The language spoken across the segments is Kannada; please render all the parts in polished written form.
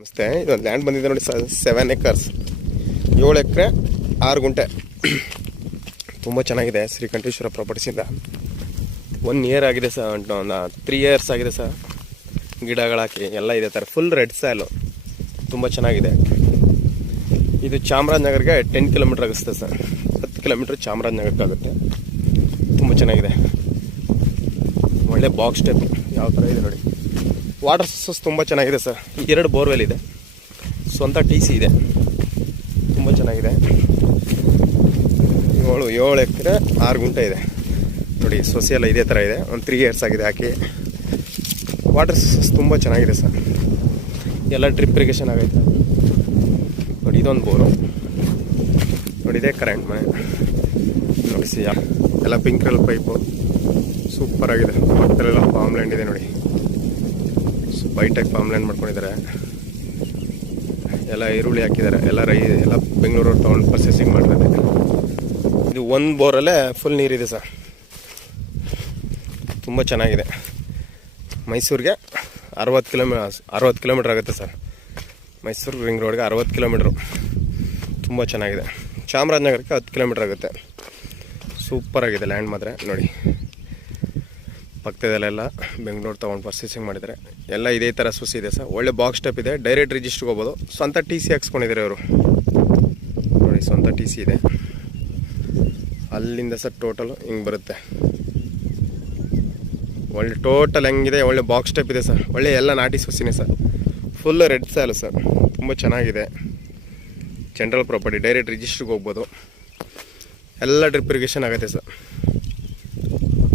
ನಮಸ್ತೆ. ಇದೊಂದು ಲ್ಯಾಂಡ್ ಬಂದಿದೆ ನೋಡಿ 7 acres, 7 ಎಕರೆ 6 ಗುಂಟೆ. ತುಂಬ ಚೆನ್ನಾಗಿದೆ. ಶ್ರೀಕಂಠೇಶ್ವರ ಪ್ರಾಪರ್ಟೀಸಿಂದ 1 year ಆಗಿದೆ ಸರ್, ಒಂದು 3 years ಆಗಿದೆ ಸರ್. ಗಿಡಗಳಾಕಿ ಎಲ್ಲ ಇದೆ ಥರ ಫುಲ್ ರೆಡ್ ಸ್ಯಾಲು, ತುಂಬ ಚೆನ್ನಾಗಿದೆ. ಇದು ಚಾಮರಾಜನಗರ್ಗೆ 10 ಕಿಲೋಮೀಟ್ರ್ ಆಗುತ್ತೆ ಸರ್. 10 ಕಿಲೋಮೀಟ್ರ್ ಚಾಮರಾಜನಗರಕ್ಕೆ ಆಗುತ್ತೆ. ತುಂಬ ಚೆನ್ನಾಗಿದೆ. ಒಳ್ಳೆ ಬಾಕ್ಸ್ ಟೈಪ್ ಯಾವ ಥರ ಇದೆ ನೋಡಿ. ವಾಟರ್ ಸೋರ್ಸಸ್ ತುಂಬ ಚೆನ್ನಾಗಿದೆ ಸರ್. 2 ಬೋರ್ವೆಲ್ ಇದೆ, ಸ್ವಂತ TC ಇದೆ. ತುಂಬ ಚೆನ್ನಾಗಿದೆ. 7 ಎಕರೆ 6 ಗುಂಟೆ ಇದೆ ನೋಡಿ. ಸೊಸೆ ಎಲ್ಲ ಇದೇ ಥರ ಇದೆ. ಒಂದು 3 years ಆಗಿದೆ ಹಾಕಿ. ವಾಟರ್ ಸೋರ್ಸಸ್ ತುಂಬ ಚೆನ್ನಾಗಿದೆ ಸರ್. ಎಲ್ಲ ಡ್ರಿಪ್ ಇರಿಗೇಷನ್ ಆಗೈತೆ ನೋಡಿ. ಇದೊಂದು ಬೋರು ನೋಡಿ. ಇದೇ ಕರೆಂಟ್ ಮನೆ ನೋಡಿ. ಎಲ್ಲ ಪಿಂಕ್ ಕಲರ್ ಪೈಪು ಸೂಪರ್ ಆಗಿದೆ. ಪಕ್ಕದಲ್ಲೆಲ್ಲ ಫಾರ್ಮ್ ಲ್ಯಾಂಡ್ ಇದೆ ನೋಡಿ. ಬೈಟಾಗಿ ಫಾರ್ಮ್ ಲ್ಯಾಂಡ್ ಮಾಡ್ಕೊಂಡಿದ್ದಾರೆ. ಎಲ್ಲ ಈರುಳ್ಳಿ ಹಾಕಿದ್ದಾರೆ. ಎಲ್ಲ ಬೆಂಗಳೂರು ತೊಗೊಂಡು ಪರ್ಚೇಸಿಂಗ್ ಮಾಡ್ತಾರೆ. ಇದು ಒಂದು ಬೋರಲ್ಲೇ ಫುಲ್ ನೀರಿದೆ ಸರ್. ತುಂಬ ಚೆನ್ನಾಗಿದೆ. ಮೈಸೂರಿಗೆ 60 ಕಿಲೋಮೀಟ್ರ್ ಆಗುತ್ತೆ ಸರ್. ಮೈಸೂರು ರಿಂಗ್ ರೋಡ್ಗೆ 60 ಕಿಲೋಮೀಟ್ರು. ತುಂಬ ಚೆನ್ನಾಗಿದೆ. ಚಾಮರಾಜನಗರಕ್ಕೆ 10 ಕಿಲೋಮೀಟ್ರ್ ಆಗುತ್ತೆ. ಸೂಪರಾಗಿದೆ ಲ್ಯಾಂಡ್ ಮಾತ್ರ ನೋಡಿ. ಪಕ್ಕದಲ್ಲೆಲ್ಲ ಬೆಂಗಳೂರು ತೊಗೊಂಡು ಪರ್ಚೇಸಿಂಗ್ ಮಾಡಿದ್ದಾರೆ. ಎಲ್ಲ ಇದೇ ಥರ ಸುಸಿ ಇದೆ ಸರ್. ಒಳ್ಳೆ ಬಾಕ್ಸ್ ಟೈಪ್ ಇದೆ. ಡೈರೆಕ್ಟ್ ರಿಜಿಸ್ಟ್ರಿಗೆ ಹೋಗ್ಬೋದು. ಸ್ವಂತ TC ಹಾಕ್ಸ್ಕೊಂಡಿದ್ದಾರೆ ಅವರು ನೋಡಿ. ಸ್ವಂತ TC ಇದೆ. ಅಲ್ಲಿಂದ ಸರ್ ಟೋಟಲು ಹಿಂಗೆ ಬರುತ್ತೆ. ಒಳ್ಳೆ ಟೋಟಲ್ ಹೆಂಗಿದೆ. ಒಳ್ಳೆ ಬಾಕ್ಸ್ ಟೈಪ್ ಇದೆ ಸರ್. ಒಳ್ಳೆ ಎಲ್ಲ ನಾಟಿ ಸುಸಿನೇ ಸರ್. ಫುಲ್ ರೆಡ್ ಸ್ಯಾಲು ಸರ್. ತುಂಬ ಚೆನ್ನಾಗಿದೆ. General property. ಡೈರೆಕ್ಟ್ ರಿಜಿಸ್ಟ್ರಿಗೆ ಹೋಗ್ಬೋದು. ಎಲ್ಲ ಡ್ರಿಪ್ ಇರಿಗೇಷನ್ ಆಗುತ್ತೆ ಸರ್.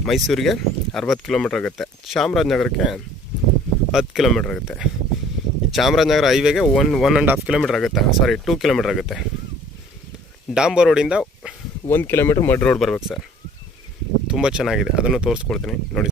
ಮೈಸೂರಿಗೆ 60 ಕಿಲೋಮೀಟ್ರ್ ಆಗುತ್ತೆ. ಚಾಮರಾಜನಗರಕ್ಕೆ 10 ಕಿಲೋಮೀಟ್ರ್ ಆಗುತ್ತೆ. ಈ ಚಾಮರಾಜನಗರ ಹೈವೇಗೆ 1.5 ಕಿಲೋಮೀಟ್ರ್ ಆಗುತ್ತೆ. 2 ಕಿಲೋಮೀಟ್ರ್ ಆಗುತ್ತೆ. ಡಾಂಬರ್ ರೋಡಿಂದ 1 ಕಿಲೋಮೀಟ್ರ್ ಮಡ್ ರೋಡ್ ಬರ್ಬೇಕು ಸರ್. ತುಂಬ ಚೆನ್ನಾಗಿದೆ. ಅದನ್ನು ತೋರಿಸ್ಕೊಡ್ತೀನಿ ನೋಡಿ.